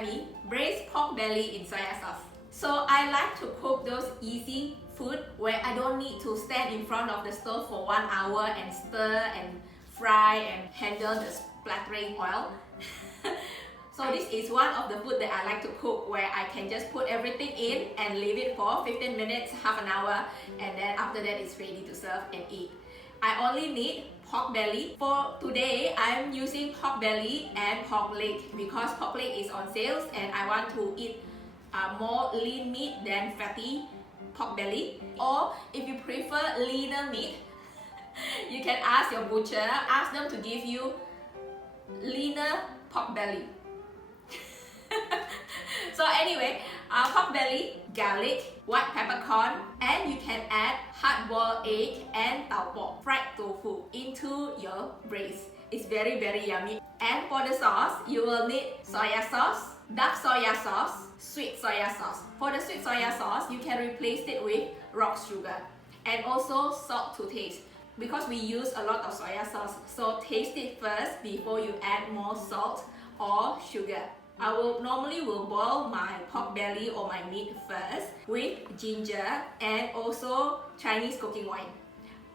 yummy braised pork belly in soy sauce. So I like to cook those easy food where I don't need to stand in front of the stove for 1 hour and stir and fry and handle the splattering oil. So this is one of the food that I like to cook where I can just put everything in and leave it for 15 minutes, half an hour, and then after that it's ready to serve and eat. I only need pork belly. For today, I'm using pork belly and pork leg because pork leg is on sale and I want to eat more lean meat than fatty pork belly. Or if you prefer leaner meat, you can ask your butcher, ask them to give you leaner pork belly. So anyway, pork belly, garlic, white peppercorn, and you can add hard-boiled egg and tau fried tofu into your braise. It's very yummy. And for the sauce, you will need soy sauce, dark soy sauce, sweet soy sauce. For the sweet soy sauce, you can replace it with rock sugar and also salt to taste. Because we use a lot of soy sauce, so taste it first before you add more salt or sugar. I will normally boil my pork belly or my meat first with ginger and also Chinese cooking wine.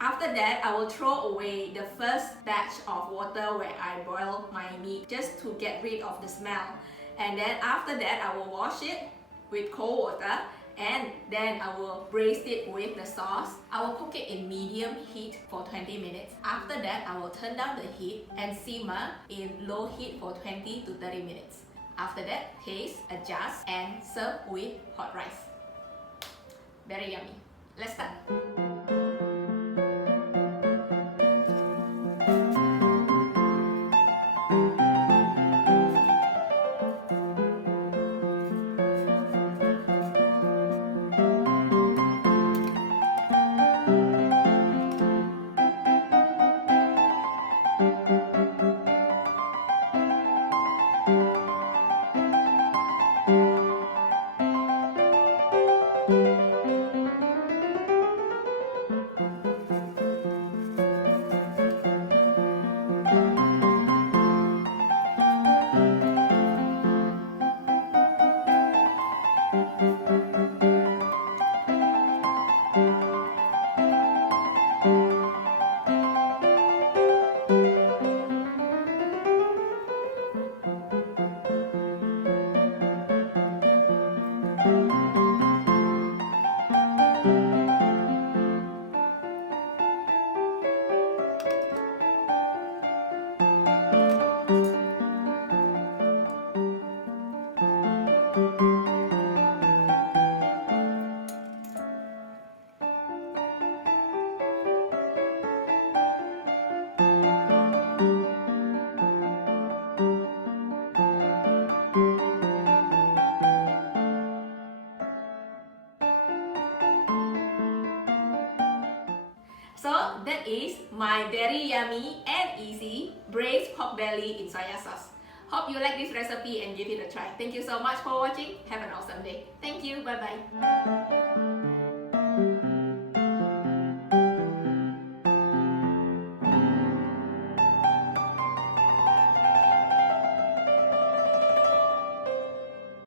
After that, I will throw away the first batch of water where I boil my meat just to get rid of the smell. And then after that, I will wash it with cold water and then I will braise it with the sauce. I will cook it in medium heat for 20 minutes. After that, I will turn down the heat and simmer in low heat for 20 to 30 minutes. After that, taste, adjust, and serve with hot rice. Very yummy. Let's start. So that is my very yummy and easy braised pork belly in soy sauce. Hope you like this recipe and give it a try. Thank you so much for watching. Have an awesome day. Thank you. Bye bye.